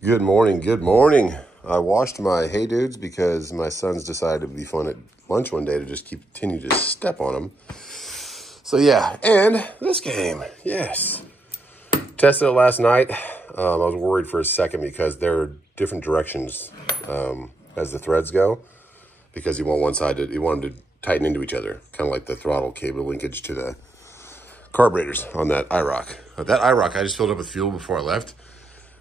Good morning, good morning. I washed my hay dudes because my sons decided it would be fun at lunch one day to just continue to step on them. So yeah, and this game, yes. Tested it last night. I was worried for a second because there are different directions as the threads go, because you want one side to, you want them to tighten into each other, kind of like the throttle cable linkage to the carburetors on that IROC. That IROC I just filled up with fuel before I left.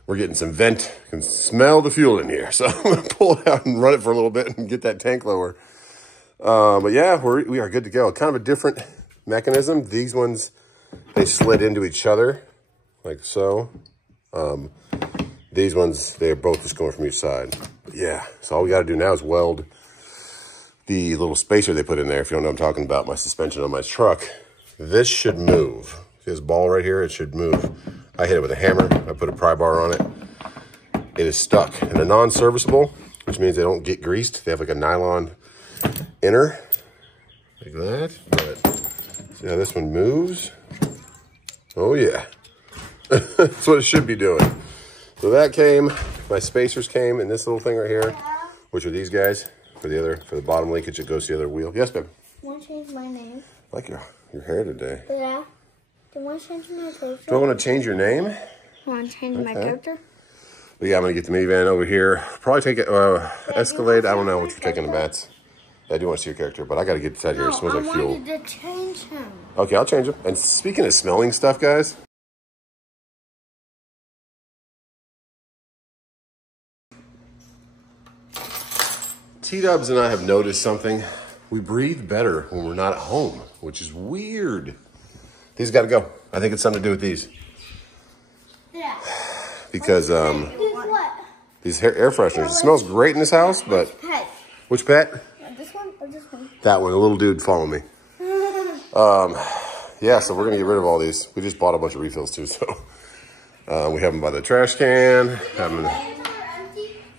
We're getting some vent, can smell the fuel in here. So I'm gonna pull it out and run it for a little bit and get that tank lower. But yeah, we are good to go. Kind of a different mechanism. These ones, they slid into each other like so. These ones, they're both just going from each side. But yeah, so all we gotta do now is weld the little spacer they put in there. If you don't know what I'm talking about, my suspension on my truck. This should move. See this ball right here? It should move. I hit it with a hammer. I put a pry bar on it. It is stuck. And they're non-serviceable, which means they don't get greased. They have like a nylon inner, like that. But see how this one moves? Oh yeah. That's what it should be doing. So that came, my spacers came, and this little thing right here, which are these guys for the bottom linkage that goes to the other wheel. Yes, babe. Want to change my name? I like your hair today. Yeah. Do you want to change my character? Do I want to change your name? Want to change my character? But yeah, I'm going to get the minivan over here. Probably take it, Escalade. I don't know what you're taking to Matt's. Yeah, I do want to see your character, but I got to get this out here. It smells like fuel. I wanted to change him. Okay, I'll change him. And speaking of smelling stuff, guys. T-Dubs and I have noticed something. We breathe better when we're not at home, which is weird. These got to go. I think it's something to do with these. Yeah. Because these air fresheners. It smells great in this house, but which pet? This one or this one? That one. A little dude following me. Yeah. So we're gonna get rid of all these. We just bought a bunch of refills too, so we have them by the trash can.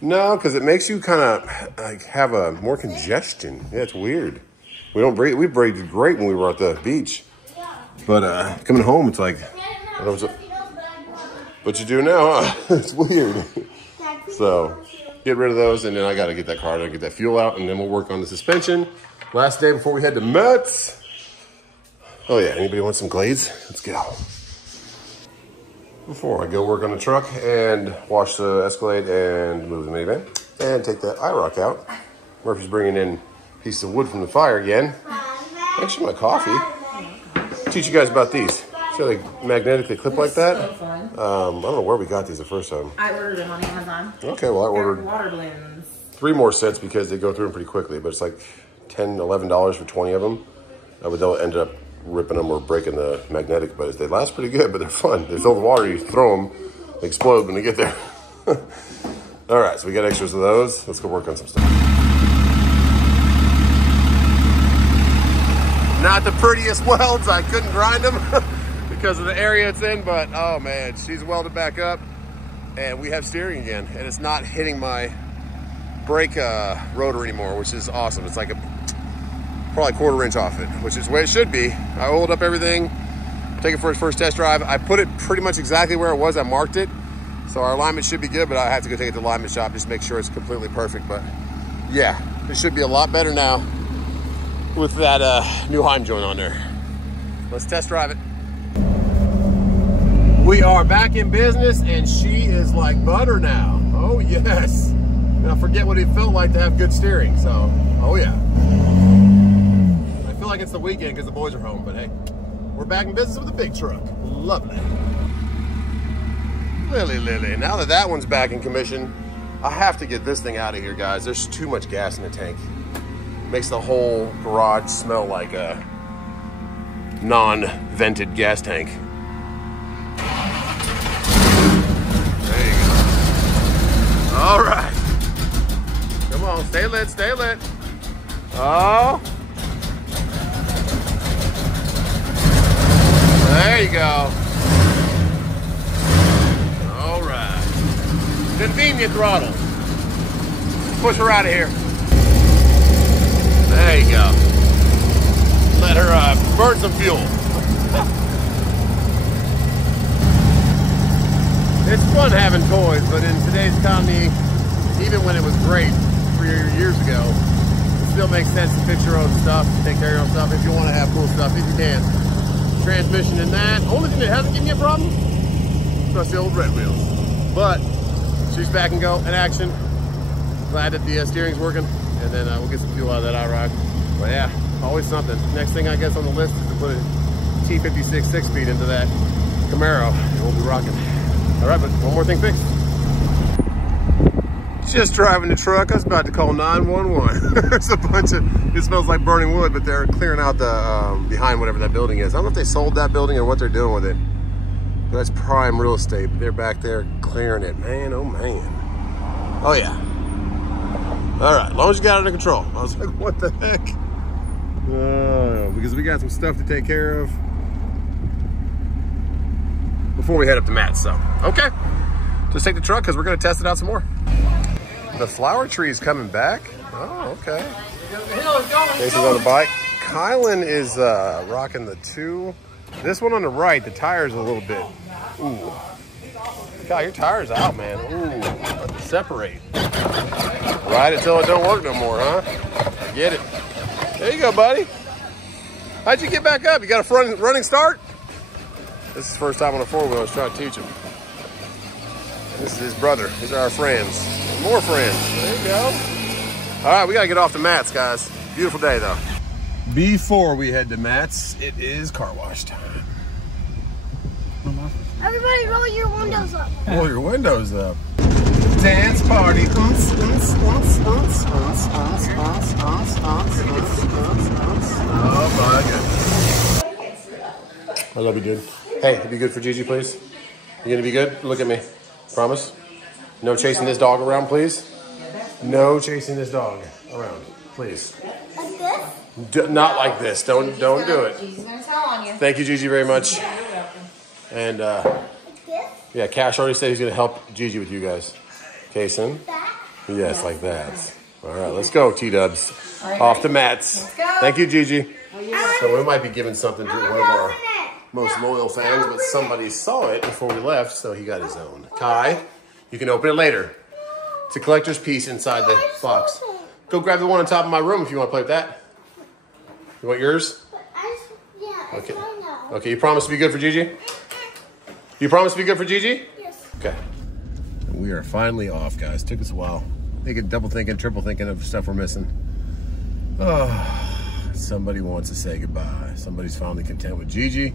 No, because it makes you kind of like have a more congestion. Yeah, it's weird. We don't breathe. We breathed great when we were at the beach. But coming home, it's like, what you do now, huh? It's weird. So get rid of those, and then I got to get that car, get that fuel out, and then we'll work on the suspension. Last day before we head to Mets. Oh yeah, anybody want some Glades? Let's go. Before I go work on the truck and wash the Escalade and move the minivan and take that IROC out. Murphy's bringing in pieces of wood from the fire again. Actually, my coffee. Teach you guys about these. See how they magnetically clip like that? So fun. I don't know where we got these the first time. I ordered them on Amazon. Okay, well I ordered water balloons. 3 more sets because they go through them pretty quickly, but it's like $10, $11 for 20 of them. But they'll end up ripping them or breaking the magnetic, but they last pretty good, but they're fun. They fill with water, you throw them, they explode when they get there. All right, so we got extras of those. Let's go work on some stuff. Not the prettiest welds. I couldn't grind them because of the area it's in, but oh man, she's welded back up and we have steering again, and it's not hitting my brake rotor anymore, which is awesome. It's like probably 1/4 inch off it, which is the way it should be. I oiled up everything, take it for its first test drive. I put it pretty much exactly where it was. I marked it. So our alignment should be good, but I have to go take it to the alignment shop just to make sure it's completely perfect. But yeah, it should be a lot better now with that new HEIM joint on there. Let's test drive it. We are back in business, and she is like butter now. Oh yes. Now forget what it felt like to have good steering. So, oh yeah. I feel like it's the weekend because the boys are home, but hey, we're back in business with a big truck. Lovely. Lily. Now that one's back in commission, I have to get this thing out of here, guys. There's too much gas in the tank. Makes the whole garage smell like a non-vented gas tank. There you go. All right. Come on, stay lit, stay lit. Oh. There you go. All right. Convenient throttle. Push her out of here. There you go. Let her burn some fuel. It's fun having toys, but in today's economy, even when it was great 3 years ago, it still makes sense to fix your own stuff, take care of your own stuff if you want to have cool stuff, if you can. Transmission in that. Only thing that hasn't given me a problem, trust the old red wheels. But she's back and go in action. Glad that the steering's working, and then we'll get some fuel out of that IROC. But yeah, always something. Next thing I guess on the list is to put a T56 6-speed into that Camaro, and we'll be rocking. All right, but one more thing fixed. Just driving the truck. I was about to call 911. There's a bunch of, it smells like burning wood, but they're clearing out the, behind whatever that building is. I don't know if they sold that building or what they're doing with it. But that's prime real estate. They're back there clearing it. Man, oh man. Oh yeah. All right, as long as you got it under control. I was like, what the heck? Because we got some stuff to take care of before we head up to Matt's, so. Okay, just take the truck because we're gonna test it out some more. The flower tree is coming back. Oh, okay. Jason's on the bike. Kylan is rocking the 2. This one on the right, the tire's a little bit, ooh. God, your tire's out, man. Ooh, let it separate. Ride it till it don't work no more, huh? I get it. There you go, buddy. How'd you get back up? You got a running start? This is his first time on a 4-wheel. I was trying to teach him. This is his brother. These are our friends. More friends. There you go. All right, we got to get off to Matt's, guys. Beautiful day, though. Before we head to Matt's, it is car wash time. Everybody roll your windows up. Roll your windows up. Dance party. Oh my goodness. I love you, dude. Hey, be good for Gigi, please. You gonna be good? Look at me. Promise? No chasing this dog around, please. No chasing this dog around, please. Like this? Not like this. Don't do it. Gigi's gonna tell on you. Thank you, Gigi, very much. And Like this? yeah, Cash already said he's gonna help Gigi with you guys. Kason? That? Yes, like that. All right, let's go, T-dubs. Right, Off to Matt's. Let's go. Thank you, Gigi. So we might be giving something to one of our most loyal fans, but somebody saw it before we left, so he got his own. Kai, you can open it later. It's a collector's piece inside the box. Go grab the one on top of my room if you want to play with that. You want yours? Yeah, Okay. it's mine now. Okay, you promise to be good for Gigi? You promise to be good for Gigi? Yes. Okay. We are finally off, guys. Took us a while. Thinking, double thinking, triple thinking of stuff we're missing. Oh, somebody wants to say goodbye. Somebody's finally content with Gigi.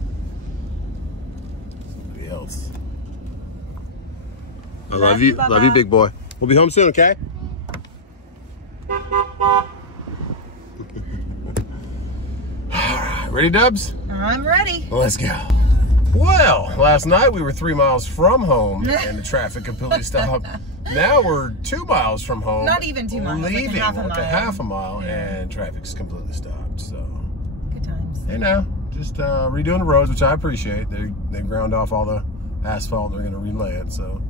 Somebody else. I love you. Love you, big boy. We'll be home soon, okay? All right, ready, Dubs? I'm ready. Let's go. Well, last night we were 3 miles from home and the traffic completely stopped. Now we're 2 miles from home. Not even 2 miles, like leaving, a half a mile. And traffic's completely stopped. So, Good times. hey now, just redoing the roads, which I appreciate. They ground off all the asphalt. They're going to relay it. So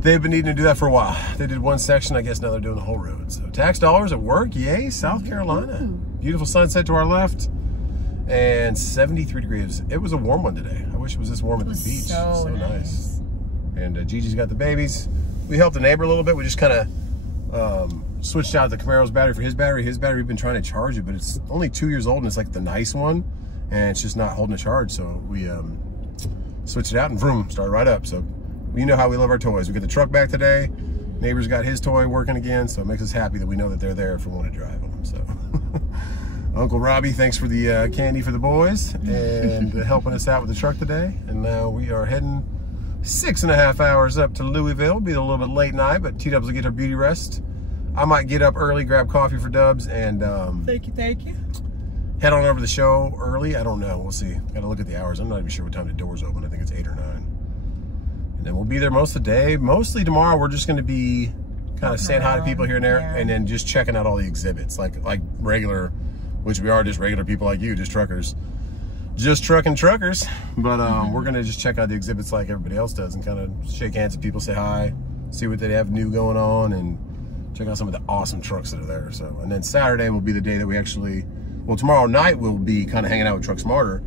they've been needing to do that for a while. They did one section. I guess now they're doing the whole road. So tax dollars at work. Yay, South Carolina. Beautiful sunset to our left. And 73 degrees. It was a warm one today. I wish it was this warm at the beach. So nice. And Gigi's got the babies. We helped the neighbor a little bit. We just kind of switched out the Camaro's battery for his battery. His battery, we've been trying to charge it, but it's only 2 years old and it's like the nice one. And it's just not holding a charge. So we switched it out and vroom, started right up. So you know how we love our toys. We get the truck back today. Neighbor's got his toy working again. So it makes us happy that we know that they're there if we want to drive them. So Uncle Robbie, thanks for the candy for the boys and helping us out with the truck today. And now we are heading 6.5 hours up to Louisville. It'll be a little bit late night, but T-Dubs will get her beauty rest. I might get up early, grab coffee for Dubs, and Thank you. head on over to the show early. I don't know. We'll see. Got to look at the hours. I'm not even sure what time the doors open. I think it's 8 or 9. And then we'll be there most of the day. Mostly tomorrow, we're just going to be kind of saying hi to people here and there, and then just checking out all the exhibits, like regular, which we are just regular people like you, just truckers. Just trucking truckers. But we're going to just check out the exhibits like everybody else does and kind of shake hands with people, say hi, see what they have new going on, and check out some of the awesome trucks that are there. So, and then Saturday will be the day that we actually, well, tomorrow night we'll be kind of hanging out with Truck Smarter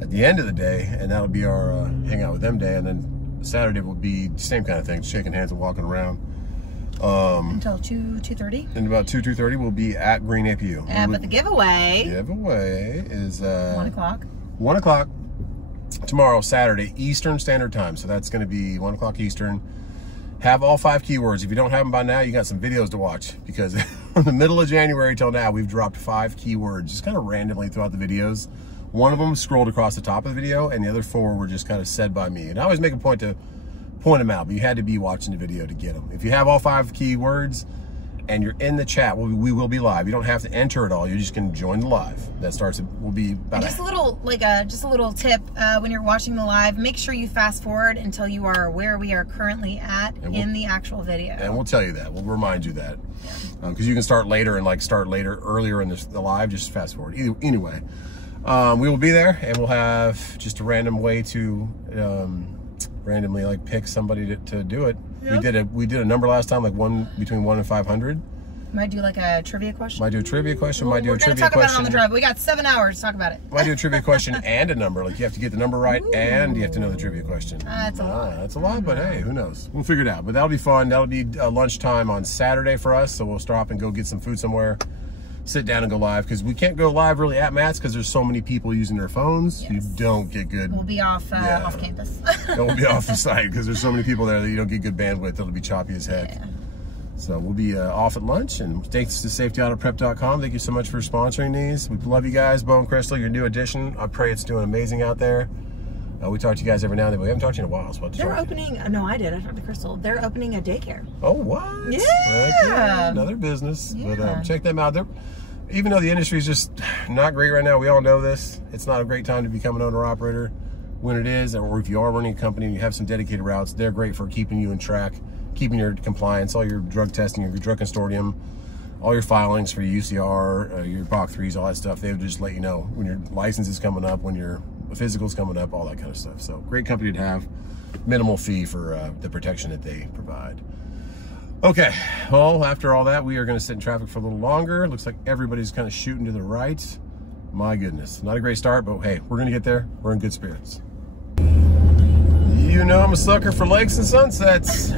at the end of the day, and that'll be our hang out with them day. And then Saturday will be same kind of thing, shaking hands and walking around. Until 2:30. And about 2:30 we'll be at Green APU. But the giveaway is 1 o'clock. 1 o'clock tomorrow, Saturday, Eastern Standard Time. So that's going to be 1 o'clock Eastern. Have all 5 keywords. If you don't have them by now, you got some videos to watch, because from the middle of January till now, we've dropped 5 keywords just kind of randomly throughout the videos. One of them scrolled across the top of the video, and the other 4 were just kind of said by me. And I always make a point to point them out, but you had to be watching the video to get them. If you have all 5 keywords and you're in the chat, we will be live. You don't have to enter it all. You just can join the live. That starts, will be about just a little, just a little tip. When you're watching the live, make sure you fast forward until you are where we are currently at in the actual video. And we'll tell you that. We'll remind you that. Because you can start later and earlier in the live, just fast forward. Anyway, we will be there, and we'll have just a random way to randomly pick somebody to do it. Yep. We did a number last time, between 1 and 500. Might do a trivia question. Might do a trivia question. We're might do a trivia talk question. About it on the drive. We got 7 hours to talk about it. Might do a trivia question and a number. You have to get the number right. Ooh. And you have to know the trivia question. That's a lot. That's a lot, but hey, who knows? We'll figure it out. But that'll be fun. That'll be lunchtime on Saturday for us. So we'll stop and go get some food somewhere, sit down and go live, because we can't go live really at Matt's because there's so many people using their phones. Yes. You don't get good. We'll be off campus. We'll be off the site because there's so many people there that you don't get good bandwidth. It'll be choppy as heck. Yeah. So we'll be off at lunch, and thanks to safetyautoprep.com. Thank you so much for sponsoring these. We love you guys. Bo and Crystal, your new addition. I pray it's doing amazing out there. We talk to you guys every now and then, but we haven't talked to you in a while. So they're opening, no, I did. I talked to Crystal. They're opening a daycare. Oh, what? Yeah. Another business. Yeah. But check them out. Even though the industry is just not great right now, we all know this. It's not a great time to become an owner-operator. When it is, or if you are running a company and you have some dedicated routes, they're great for keeping you in track, keeping your compliance, all your drug testing, your drug consortium, all your filings for your UCR, your BOC 3s, all that stuff. They would just let you know when your license is coming up, when your physical's coming up, all that kind of stuff. So great company to have, minimal fee for the protection that they provide. Okay, well, after all that, we are going to sit in traffic for a little longer. Looks like everybody's kind of shooting to the right. My goodness, not a great start, but hey, we're going to get there. We're in good spirits. You know I'm a sucker for lakes and sunsets.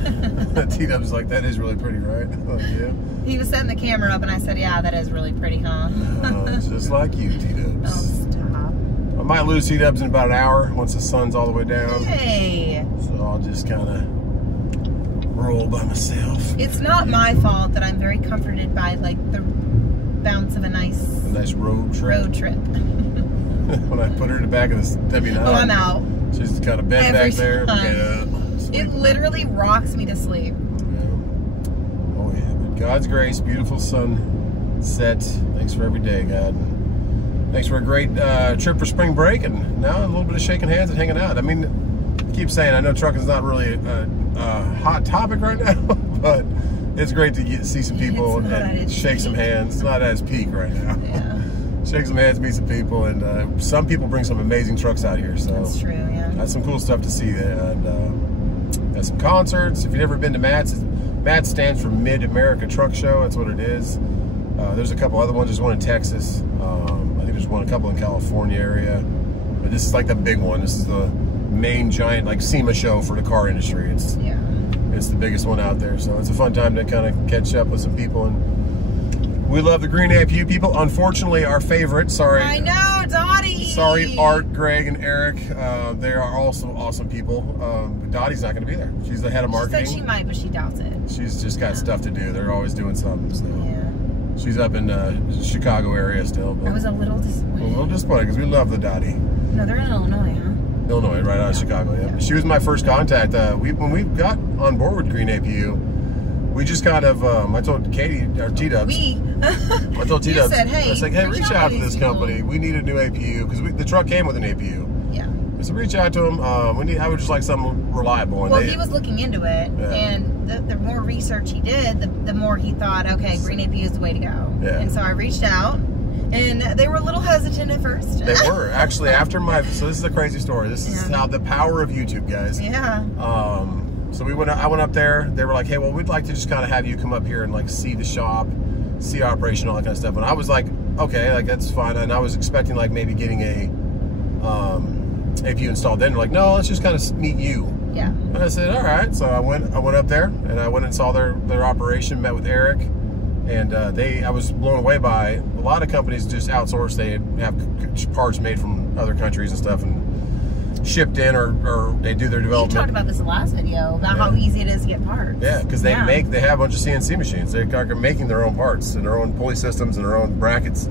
T-Dub's like, that is really pretty, right? Yeah. He was setting the camera up, and I said, yeah, that is really pretty, huh? Just like you, T-Dubs. Oh, stop. I might lose T-Dubs in about an hour once the sun's all the way down. Hey. So I'll just kind of roll by myself. It's not my fault that I'm very comforted by the bounce of a nice road trip. When I put her in the back of this W9. Oh, I'm out. She's got a bed back there. Yeah. It literally rocks me to sleep. Yeah. Oh yeah. But God's grace, beautiful sunset. Thanks for every day, God. Thanks for a great trip for spring break, and now a little bit of shaking hands and hanging out. I mean, I keep saying, I know trucking's not really a hot topic right now, but it's great to see some people and shake some hands. It's not at its peak right now. Yeah. Shake some hands, meet some people, and some people bring some amazing trucks out here. So that's true, yeah. That's some cool stuff to see there. And there's some concerts. If you've never been to Matt's, MAT stands for Mid-America Truck Show. That's what it is. There's a couple other ones. There's one in Texas. I think there's a couple in California area. But this is like the big one. This is the main giant SEMA show for the car industry. It's the biggest one out there. So it's a fun time to kind of catch up with some people. And we love the Green APU people. Unfortunately, our favorite, sorry. I know, Dottie. Sorry, Art, Greg, and Eric. They are also awesome people. Dottie's not going to be there. She's the head of marketing. She said she might, but she doubts it. She's just got stuff to do. They're always doing something. So. Yeah. She's up in the Chicago area still. But I was a little disappointed. A little disappointed because we love the Dottie. No, they're in Illinois, huh? Illinois, right out of Chicago, yeah. She was my first contact. When we got on board with Green APU, we just kind of, I told Katie, or T-Dubs. I told T-Dubs, said, hey, I was like, hey, reach out to this company. We need a new APU, because the truck came with an APU. Yeah. So reach out to them. I would just like something reliable. Well, he was looking into it, and the more research he did, the more he thought, okay, Green APU is the way to go. Yeah. And so I reached out, and they were a little hesitant at first. They were. Actually, after so this is a crazy story. This is how the power of YouTube, guys. Yeah. So I went up there. They were like, hey, well, we'd like to just kind of have you come up here and see the shop, see operation, all that kind of stuff. And I was like, okay, that's fine. And I was expecting maybe getting a APU installed. Then they're like, no, let's just kind of meet you. Yeah. And I said, all right. So I went up there and I went and saw their operation, met with Eric, and I was blown away by a lot of companies just outsource. They have parts made from other countries and stuff and shipped in, or they do their development. You talked about this in the last video about how easy it is to get parts. Yeah, because they have a bunch of CNC machines. They're making their own parts and their own pulley systems and their own brackets.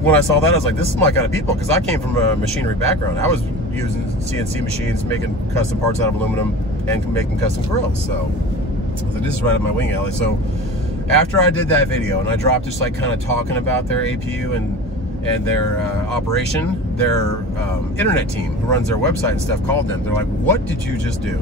When I saw that, I was like, this is my kind of people, because I came from a machinery background. I was using CNC machines, making custom parts out of aluminum and making custom grills. So I was like, this is right up my wing alley. So after I did that video and I dropped just like kind of talking about their APU and their operation, their internet team who runs their website and stuff called them. They're like, what did you just do?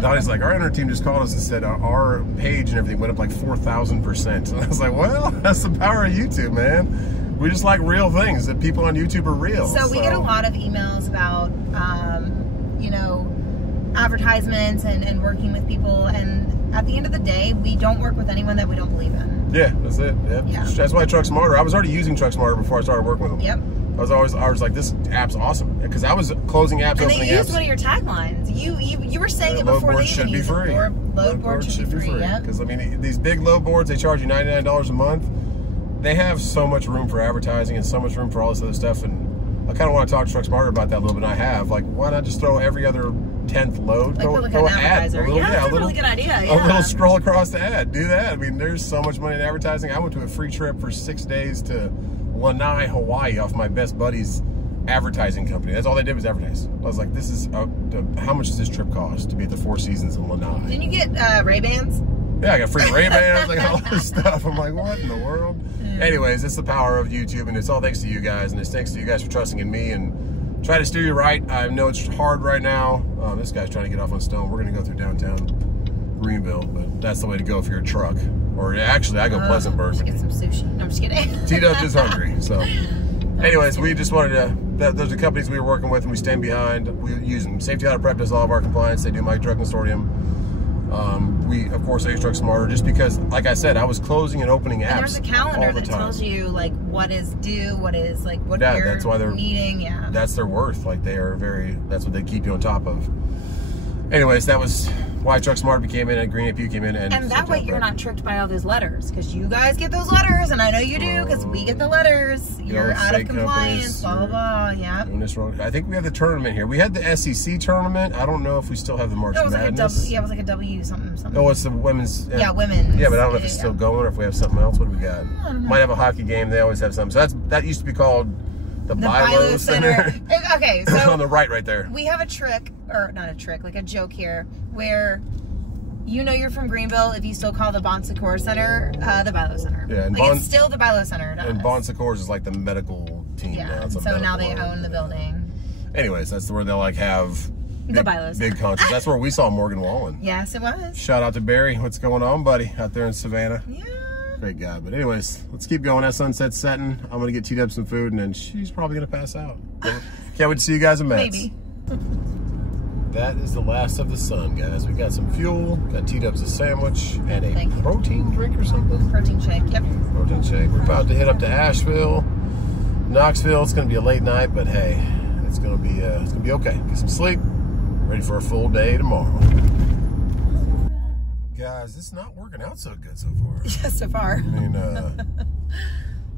Donnie's like, our internet team just called us and said our page and everything went up like 4,000%. And I was like, well, that's the power of YouTube, man. We just like real things, that people on YouTube are real. So we get a lot of emails about, you know, advertisements and working with people. And at the end of the day, we don't work with anyone that we don't believe in. Yeah, that's it. Yeah. That's why Truck Smarter. I was already using Truck Smarter before I started working with them. Yep. I was like, this app's awesome, because I was closing apps, and opening they used apps. one of your taglines. You were saying it before they even used it. Load board should be free. Because I mean, these big load boards, they charge you $99 a month. They have so much room for advertising and so much room for all this other stuff, and I kind of want to talk to Truck Smarter about that a little bit. And I have, like, why not just throw every other 10th load, like throw an an ad, that's a really good idea. A little scroll across the ad, do that. I mean, there's so much money in advertising. I went to a free trip for 6 days to Lanai, Hawaii, off my best buddy's advertising company. That's all they did was advertise. I was like, this is how much does this trip cost to be at the Four Seasons in Lanai? Didn't you get Ray-Bans? Yeah, I got free Ray-Bans, like all this stuff. I'm like, what in the world? Anyways, it's the power of YouTube, and it's all thanks to you guys, and it's thanks to you guys for trusting in me and try to steer you right. I know it's hard right now. This guy's trying to get off on Stone. We're going to go through downtown Greenville, but that's the way to go if you're a truck. Or actually, I go Pleasantburg. Just get some sushi. No, I'm just kidding. T-Dub is hungry, so. Anyways, we just wanted to, those are companies we were working with and we stand behind. We use them. Safety Auto Prep does all of our compliance. They do my truck consortium. We, of course, use Truck Smarter just because, like I said, I was closing and opening apps. And there's a calendar that time. tells you, like, what is due, what is, like, what you're that's why they're needing. Yeah. That's their worth. Like, they are that's what they keep you on top of. Anyways, that was why Truck Smarter became in and Green APU came in. And that way you're not tricked by all those letters, because you guys get those letters, and I know you do, because we get the letters. You're out of compliance, blah, blah, blah. Yeah. Doing this wrong. I think we have the tournament here. We had the SEC tournament. I don't know if we still have the March Madness. It was like a W something. Oh, it's the women's. Yeah, women's. Yeah, but I don't know if it's still going or if we have something else. What do we got? Might have a hockey game. They always have something. So that used to be called the Bilo Center. Okay, so on the right there. We have a trick, or not a trick, like a joke here, where you know you're from Greenville if you still call the Bon Secours Center the Bilo Center. Yeah, and it's still the Bilo Center. And Bon Secours is like the medical team now. So now they own the building. Anyways, that's where they'll like have the Bilo Center. Big concerts. That's where we saw Morgan Wallen. Yes, it was. Shout out to Barry. What's going on, buddy? Out there in Savannah. Yeah. Great guy. But anyways, let's keep going. That sunset's setting. I'm going to get T-Dub some food, and then she's probably going to pass out. Can't wait to see you guys in Mets. Maybe. That is the last of the sun, guys. We got some fuel, got T-Dub's a sandwich, and a protein drink or something. Protein shake, yep. Protein shake. We're about to head up to Asheville, Knoxville. It's going to be a late night, but hey, it's going to be okay. Get some sleep. Ready for a full day tomorrow. Guys, this is not working out so good so far. Yeah, so far. I mean,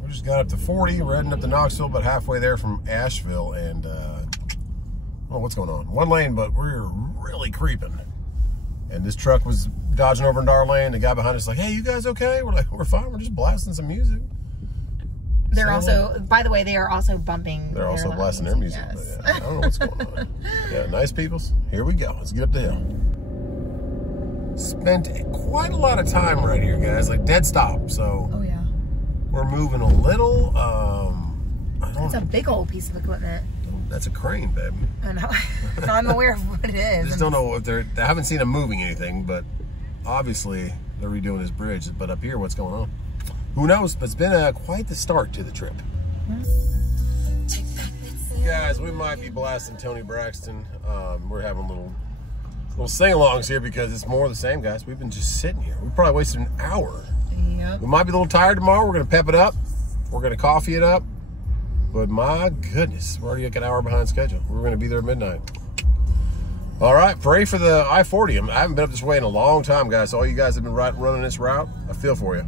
we just got up to 40. We're heading up to Knoxville, but halfway there from Asheville, and oh, what's going on? One lane, but we're really creeping. And this truck was dodging over into our lane. The guy behind us like, hey, you guys okay? We're like, we're fine. We're just blasting some music. They're also, by the way, they are also bumping. They're also blasting their music. Yes. Yeah, I don't know what's going on. Yeah, nice peoples. Here we go. Let's get up the hill. Spent quite a lot of time right here, guys. Like dead stop. So oh yeah, we're moving a little. It's a big old piece of equipment. That's a crane, baby. I know. So I'm aware of what it is. I just don't know if I haven't seen them moving anything, but obviously they're redoing this bridge. But up here, what's going on? Who knows? But it's been quite the start to the trip. Guys, we might be blasting Tony Braxton. We're having little sing-alongs here because it's more of the same, guys. We've been just sitting here. We probably wasted an hour. Yep. We might be a little tired tomorrow. We're going to pep it up. We're going to coffee it up. But my goodness, we're already like an hour behind schedule. We're going to be there at midnight. All right, pray for the I-40. I haven't been up this way in a long time, guys. All you guys have been running this route, I feel for you.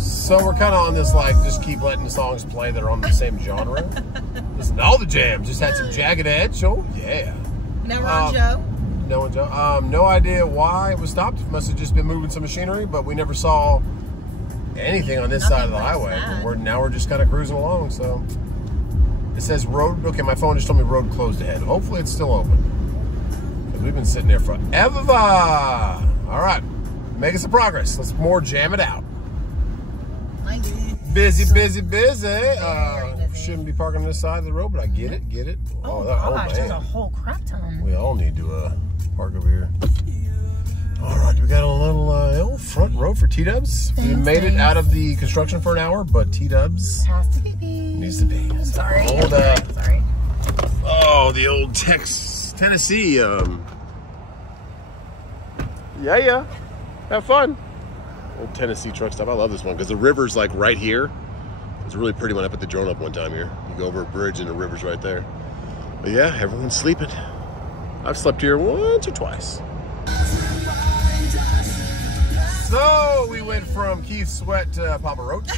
So we're kind of on this, like, just keep letting the songs play that are on the same genre. Listen to all the jams. Just had some Jagged Edge. Oh, yeah. Now we're on Joe. No one, Joe. No idea why it was stopped. Must have just been moving some machinery, but we never saw anything on this side of the highway. Now we're just kind of cruising along, so. It says road, okay, my phone just told me road closed ahead. Hopefully it's still open. Because we've been sitting there forever. All right, making some progress. Let's more jam it out. Busy. Shouldn't be parking on this side of the road, but I get it. Oh gosh, there's a whole crap ton. We all need to park over here. All right, we got a little front row for T-dubs. We made it out of the construction for an hour, but T-dubs has to be. Needs to be. Sorry. Sorry. Oh, the old Tennessee. Yeah. Have fun. Old Tennessee truck stop. I love this one because the river's like right here. It's really pretty when I put the drone up one time here. You go over a bridge and the river's right there. But yeah, everyone's sleeping. I've slept here once or twice. So we went from Keith Sweat to Papa Roach.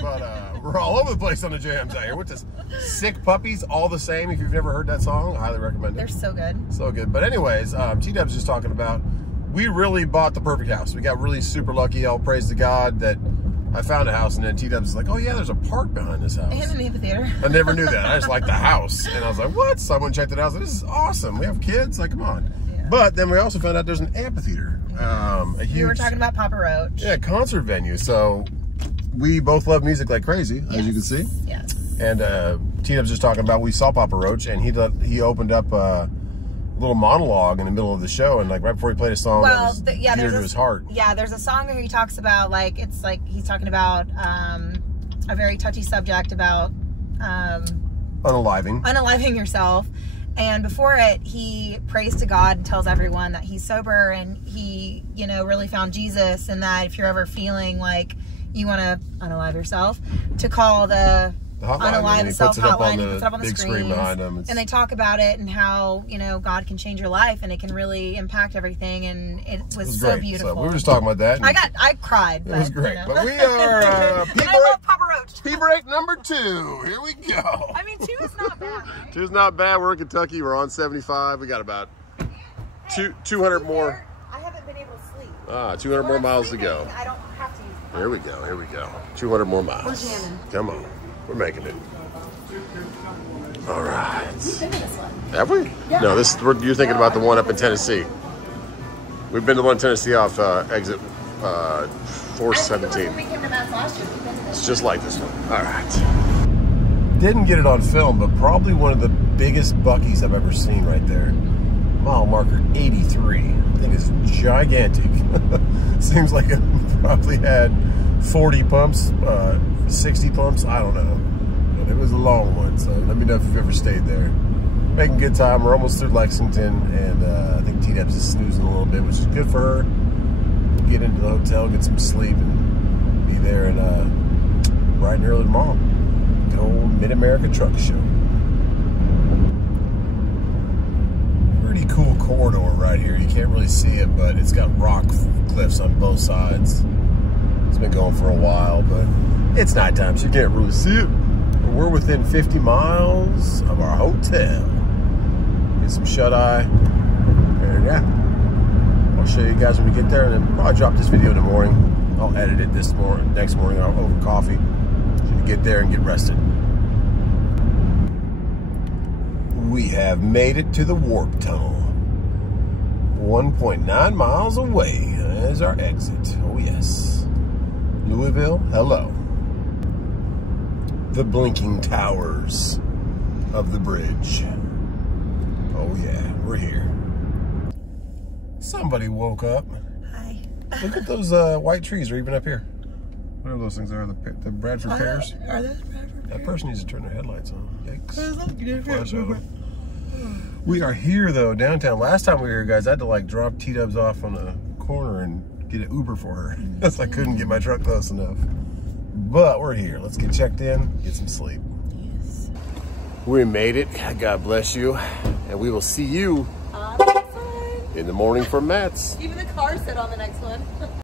But we're all over the place on the jams out here with this Sick Puppies, all the same. If you've never heard that song, I highly recommend it. They're so good. So good. But anyways, T-Dub's just talking about, we really bought the perfect house. We got really super lucky. All praise to God that I found a house, and then T-Dub's is like, oh yeah, there's a park behind this house. And an amphitheater. I never knew that. I just liked the house. And I was like, what? So I went and checked it out. I was like, this is awesome. We have kids. Like, come on. Yeah. But then we also found out there's an amphitheater. A huge, we were talking about Papa Roach. Yeah, concert venue. So we both love music like crazy, as you can see. Yes. And T-Dub's just talking about, we saw Papa Roach, and he opened up a little monologue in the middle of the show, and like right before he played a song, that was dear to his heart. Yeah, there's a song where he talks about, like, it's like he's talking about a very touchy subject about unaliving yourself. And before it, he prays to God and tells everyone that he's sober and he, you know, really found Jesus, and that if you're ever feeling like you want to unalive yourself, to call the unalive self hotline, and puts it up on the screen behind him. And they talk about it and how, you know, God can change your life and it can really impact everything, and it was so beautiful. So we were just talking about that. I cried. It was great. You know. But we are I love Papa Roach. P-break number 2. Here we go. I mean, 2 is not bad. Right? 2 is not bad. We're in Kentucky. We're on 75. We got about 200 more. I haven't been able to sleep. 200 more miles to go. I don't have to use the Here we go. Here we go. 200 more miles. We're jamming. Come on. We're making it. All right. We've been to this one. Have we? Yeah. No, you're thinking about the one up in Tennessee. We've been to one in Tennessee off exit 417. We came to Matt's last year. We've been to this It's just like this one. All right. Didn't get it on film, but probably one of the biggest Buc-ee's I've ever seen right there. Mile marker 83. I think it's gigantic. Seems like it probably had 40 pumps, 60 pumps, I don't know. But it was a long one, so let me know if you've ever stayed there. Making good time. We're almost through Lexington, and I think T-Dub's is snoozing a little bit, which is good for her. We'll get into the hotel, get some sleep, and be there and bright and early tomorrow. Good old Mid-America Truck Show. Pretty cool corridor right here. You can't really see it, but it's got rock cliffs on both sides. It's been going for a while, but it's nighttime, so you can't really see it. But we're within 50 miles of our hotel. Get some shut-eye. And yeah, I'll show you guys when we get there, and then probably drop this video in the morning. I'll edit it next morning over coffee, so you get there and get rested. We have made it to the Warp Tunnel. 1.9 miles away. There's our exit. Oh yes. Louisville, hello. The blinking towers of the bridge. Oh yeah, we're here. Somebody woke up. Hi. Look at those white trees, or even up here. Whatever those things are, the Bradford pears. Are those Bradford? That person needs to turn their headlights on. Yikes. We are here though, downtown. Last time we were here, guys, I had to like drop T-Dubs off on a corner and get an Uber for her. That's I couldn't get my truck close enough. But we're here. Let's get checked in, get some sleep. Yes. We made it. God bless you. And we will see you On the next one. in the morning from Matt's. Even the car said on the next one.